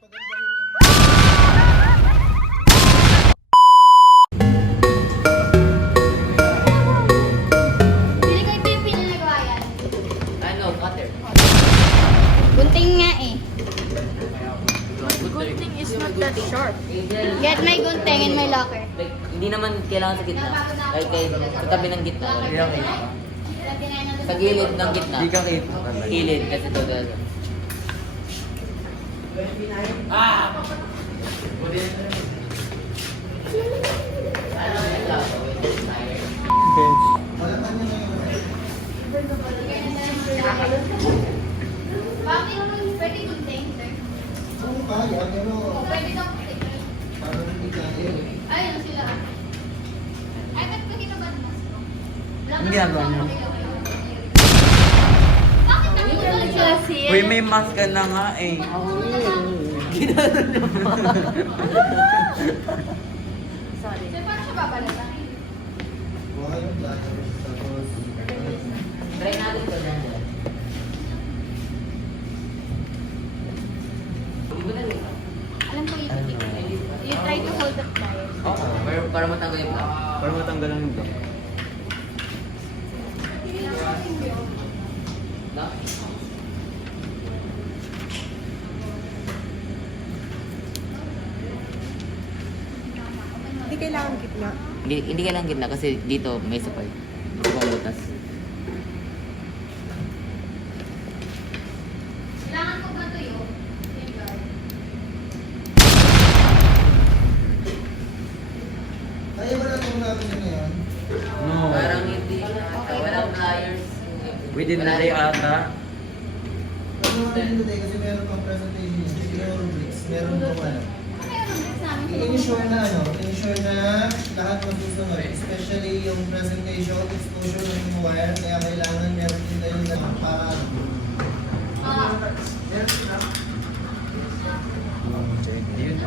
pagandahin yung... Pili ko ito yung pinanagawa yan. Ano, cutter. Gunting nga eh. Gunting is not that sharp. Get my gunting in my locker. Like, hindi naman kailangan sa gitna. Kahit kay sa tabi ng gitna. Hindi ka kita. Sa gilid ng gitna. Hindi ka kita. Gilid kasi ito dito. Bench. Wala pa niya na Bakit pwede gunting, sir? Oo, kaya, pero Pwede daw gunting. parang hindi kaya eh. Ayun sila. Ay, ba't ko kinabad mo? Ano ginagawa niyo? Bakit nakikita sila siya? Uy, may mask ka na nga eh. Sorry. Sir, paano siya babalatan? Buhay yung flyers, tapos... Try natin ito dyan. Alam ko yung you try to hold the pliers. Oo, para matanggal yung block. Para matanggalan yung block. No? Hindi kailangan gitna. Hindi kailangan gitna kasi dito may support. Dito pang butas. Kailangan ko ba tuyo? Kaya ba natin natin yun ngayon? No. Parang hindi na. Walang pliers. Within the day ata. Pero natin today kasi meron pang presentation yun. Kasi yung rubrics, meron pang ano. I-ensure na i-ensure na lahat masusunod. Especially yung presentation, exposure ng yung wire. Kaya kailangan meron din tayo na para... Yun.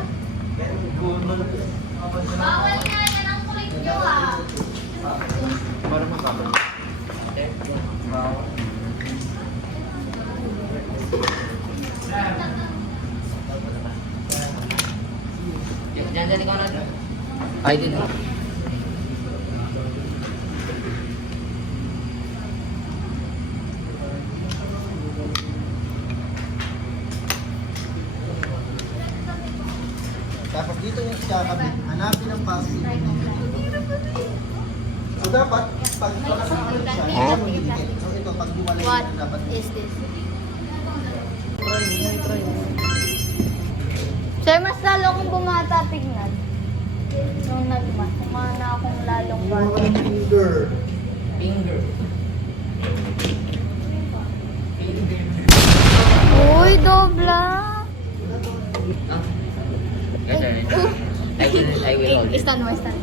Bawal nga yan ang kulit nyo ah. Para makapal. Diyan ikaw na. Ay, dito. Tapos dito yung kakabit, hanapin ang positive. So dapat, pag nakasama siya, hindi mo didikit. So ito, pag hiwalay What na dapat. is this? Sir, mas lalo kong bumata tignan. Nung nagmas, kumana akong lalong bata. Finger. Finger. Uy, dobla! Ah. Yes, sir. I will hold it. Stand mo, stand.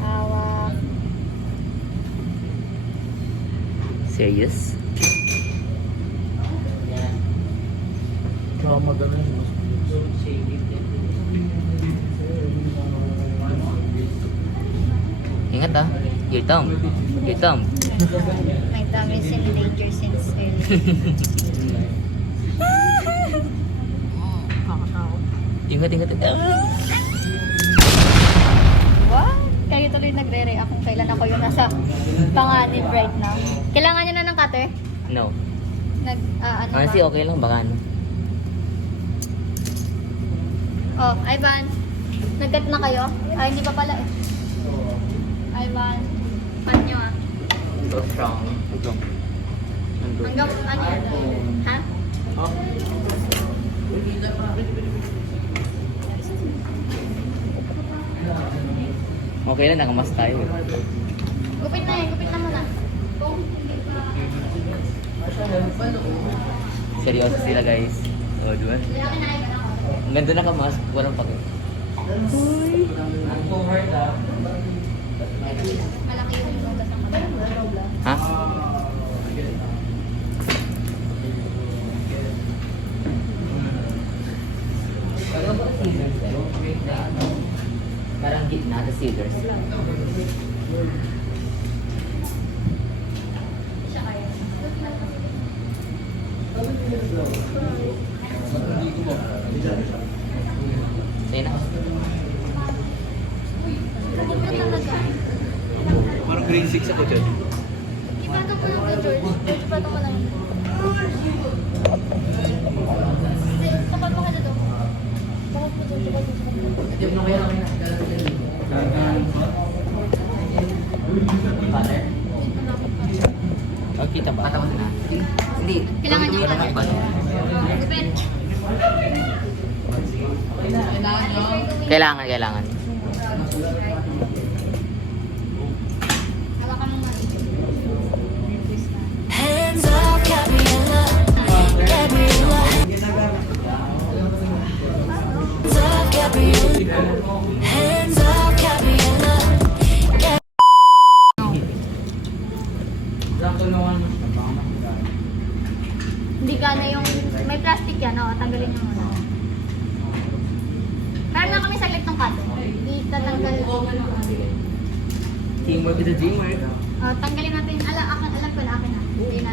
Hawak. Serious? Trauma ganun. Ingat ah. Your thumb. Your thumb. My tongue is in danger since early. Nakakatakot. Ingat, ingat. What? Kayo tuloy nagre-react kung kailan ako yung nasa panganib right now. Kailangan nyo na ng cutter? No. Ano Honestly, ba? okay lang. Baka ano. Oh, Ivan. Nag-cut na kayo? Ay, hindi pa pala eh. Ivan. Pan nyo ah. So strong. Ito. Nandun. Hanggang ano yan? Ha? Oh. Okay lang, nakamas tayo. Gupit na yan. Gupit na muna. Seryoso sila guys. Oh, diba? Laki na Ivan ako. Ang ganda na kamas, walang pake. Malaki yung lugas ng kamay. Ha? Parang gitna, the scissors. Siya kaya. Sa'yo na. Ba't talaga? Parang grade 6 ako dyan. Ipatong mo lang kay George. George, ipatong mo lang. Hindi, tapat mo ka na daw. Bakit mo doon? Tapat mo Father? Oh, kita ba? Patapos na. Hindi. Kailangan niya Kailangan pa. Gupit. Kailangan. Hawakan mo nga. Hands up, Gabriella. Gabriella. Hands up, Gabriella. Hands up, Gabriella. Hindi ka na yung... May plastic yan, o. Tanggalin niyo muna. Meron lang kami saglit ng kato. Itatanggal. Teamwork is a dreamwork. Tanggalin natin. Alam ko na akin na. Hindi na.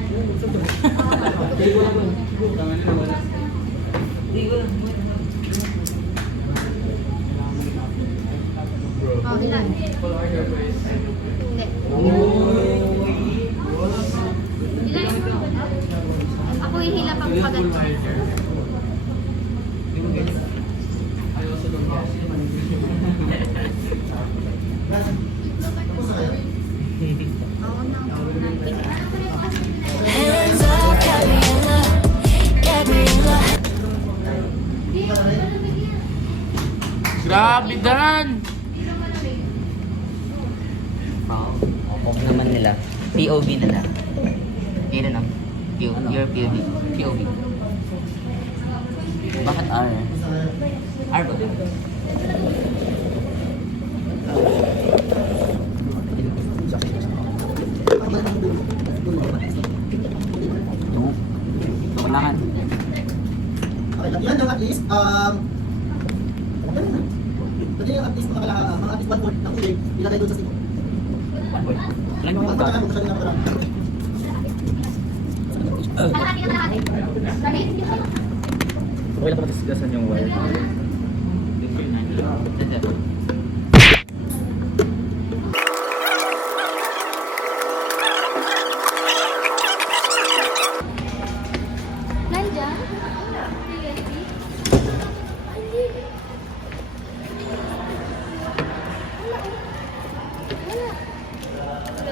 Ilan? Hindi. Ilan? Ako ihila pag paganto. Oo na. Hands up, Gabriella. Gabriella. Grabe, Dan! Wow. Huwag naman nila. POV na lang. Yun na. Your POV. POV. Bakit R? R ba? Kailangan. Okay, yan lang at least, pwede yung at least mga at least 1/4 ng tubig, ilagay doon sa siko. Ilan yung Pagkakala mo, buksan nyo na parang. Kalahati na kalahati. Dali. Okay lang matisgasan yung wire. Nandyan?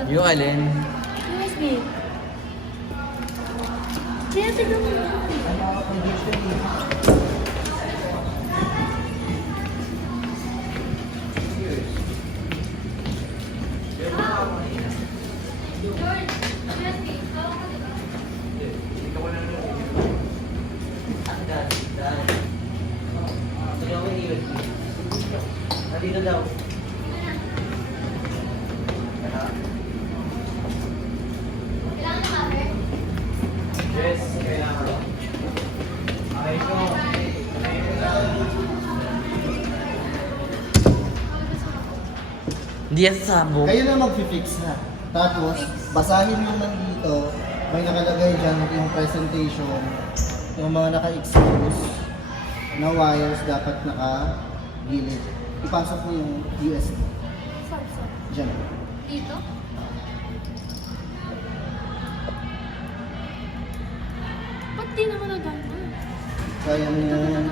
Yung alin? USB. Kaya tignan mo. Dito daw. Kailangan ng cover? Yes, kailangan. Okay, so. Hindi yan sasabog. Kayo na mag-fix na. Tapos, basahin mo nandito, may nakalagay dyan yung presentation, yung mga naka-expose na wires dapat naka-gilid. Ipasok mo yung USB. Dyan. Dito? Ba't di naman nagana? Kaya mo yan.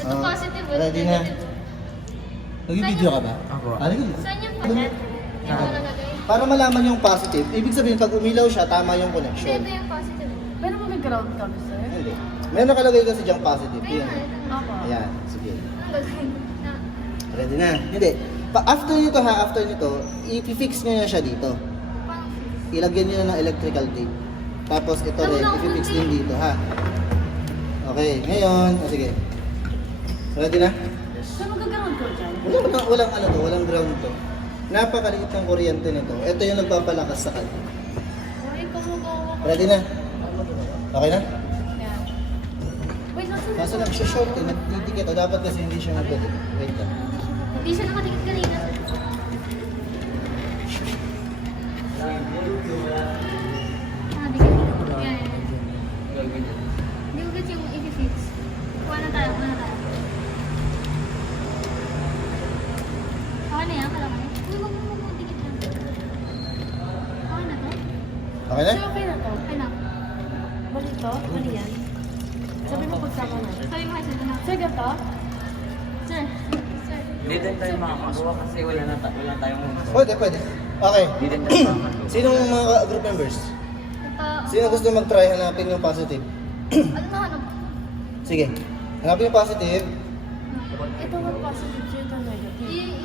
Ito Ah, positive. ready na. Nag-video ka ba? Ako. Saan yung palat? Dito nalagay. Para malaman yung positive, ibig sabihin pag umilaw siya, tama yung Hindi, connection. ito yung positive. Pero mag-ground kami, sir. Hindi. May nakalagay kasi diyang positive. Ayun Yun. na, ito na. Ako. Ayan, sige. Ang gagawin na. Ready na? Hindi. After nito ha, after nito, i-fix nyo na siya dito. Parang Ilagyan nyo na ng electrical tape. Tapos ito rin, i-fix din dito ha. Okay, ngayon, sige. Ready na? Sir, mag-ground ko dyan. Walang ano to, walang ground to. Napakaliit ng kuryente nito. Ito yung nagpapalakas sa kanya. Ay, kumugawa ko. Ready na? Okay na? Yeah. Wait, nasa Kaso lang siya short eh, nagdidikit. O dapat kasi hindi siya magdikit. Wait lang. Hindi siya nakatikit kanina. Okay na yan, kailangan na. Uy, wag mo dikit lang. Okay na to? Okay na? Sir, okay na to. Okay na. Balik to? Ano yan? Sabi mo pagsama na. Sabi mo kasi na. Sir, ganito? Sir. Sir. Hindi din tayo makakakuha kasi wala tayong... Pwede, pwede. Okay. Hindi din tayo makakakuha. Sinong mga group members? Ito. Sino gusto mag-try hanapin yung positive? Ano na hanap? Sige. Hanapin yung positive. Ito nga positive, sir, ito negative.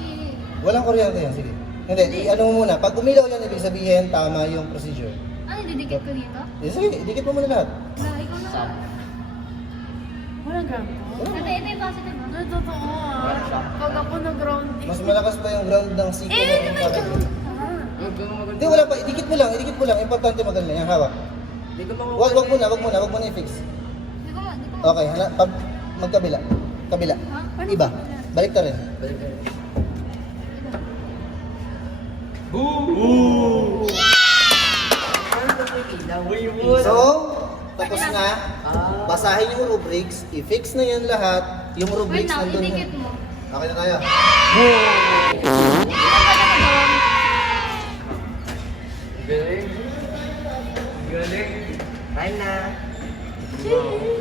Walang kuryente yan. Sige. Hindi, ano mo muna. Pag umilaw yan, ibig sabihin, tama yung procedure. Ano, didikit ko dito? Sige, dikit mo muna lahat. Na, ikaw na. Walang ground to? Ito yung positive mo. Ay, totoo Pag ako nag-ground Mas malakas pa yung ground ng siko. Eh, ng naman palay. ito. Hindi, wala pa. Idikit mo lang. Importante magaling yan. Hawak. Wag mo na i-fix. Hindi ko ma. Okay, magkabila. Kabila. Iba. Balik ka rin. So, tapos na. Basahin yung rubrics. I-fix na yan lahat. Yung Wait rubrics lang, nandun. idikit mo. Okay na tayo. Time na.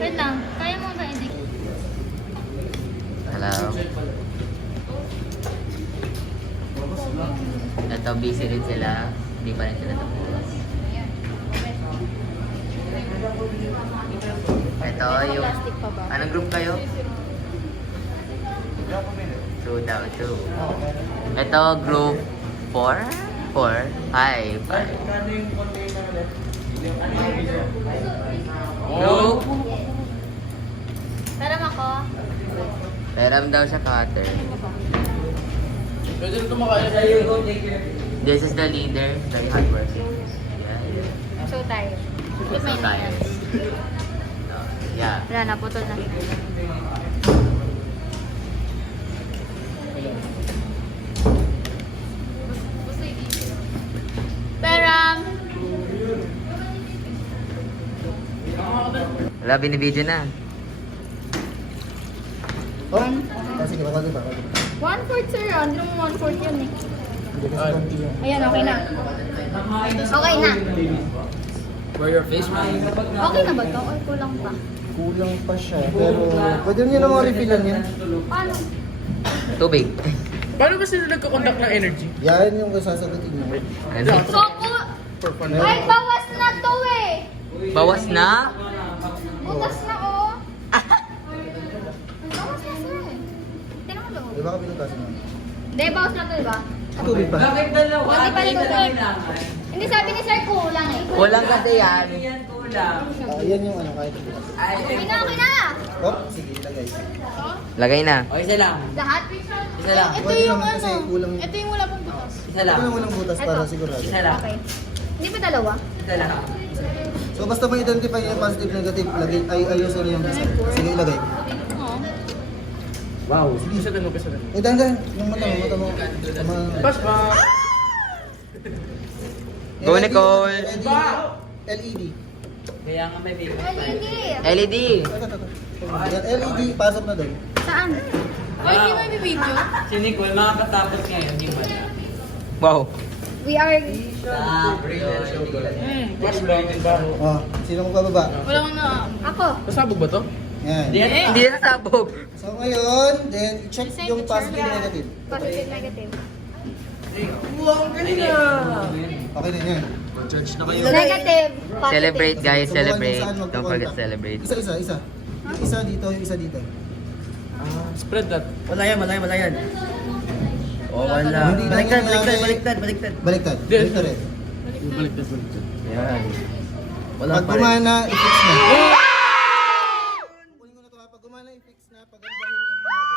Wait lang, kaya mo ba idikit? Hello. Ito, busy rin sila. Hindi pa rin sila tapos. Ito yung... Plastic pa ba? Anong group kayo? 2 daw, 2. Ito, group 4? 4? Hi, 5. Group? Taram ako. Meron daw siya cutter. Pwede rin kumakaya sa'yo. This is the leader, very hardworking. Yeah. I'm so tired. With So my tired. nails. Yeah. Wala na, putol na. Peram! Wala, binibidyo na. Oh? Sige, wag ba? 1/4 sir, hindi naman 1/4 yun eh. Hindi kasi konti yan. Ayan, okay na. Okay na. For your face mask. Okay na ba ito? Or kulang pa? Kulang pa siya. Pero pwede nyo namang refillan yan. Paano? Tubig. Paano ba sila nagkakonduct ng energy? Yan yung sasagutin mo. Ano? So, ay, bawas na to eh! Bawas na? Butas na oh! Bawas na sir eh. Tingnan mo loob. Di ba ka pinutasin mo? Hindi, bawas na to diba? Tubig pa. Hindi pa nito. Hindi sabi ni sir kulang eh. Kulang kasi yan. Yan yung ano, kahit ito. Okay na, okay na! Oh, sige, ilagay. Lagay na. Lahat? Ito yung kasi kulang. Ito yung wala pong butas. Ito yung walang butas para Ito. sigurado. Okay. Hindi ba dalawa? So basta may identify yung positive, negative, lagay, ayusin niyo yung isa. Sige, ilagay. Oo. Wow. Isa ganun, isa ganun. Eh, dahan. Yung mata mo. Tama. Pas pa. Go, Nicole. LED. LED. Yan, LED, pasok na doon. Saan? Ay, hindi may video. Si Nicole, makakatapos ngayon, di ba? Wow. We are... Pas lang, di ba? Oh, sino mo bababa? Wala ko na. Ako. Pasabog ba to? Yan. Hindi na sabog. So ngayon, then check yung positive, negative. Positive, negative. Okay na yan. Negative. Positive. Celebrate guys, Subukan celebrate. kung saan Don't magkukontak. forget to celebrate. Isa. Yung isa dito, yung isa dito. Spread that. Wala yan. Oh, wala. Hindi na nangyayari. Baliktad. Baliktad rin. Baliktad. Yan. Wala Pag pa rin. gumana, i-fix na. Kunin ko na to ha. Pag gumana, i-fix na. Pagandahin yung model.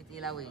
Itilawin.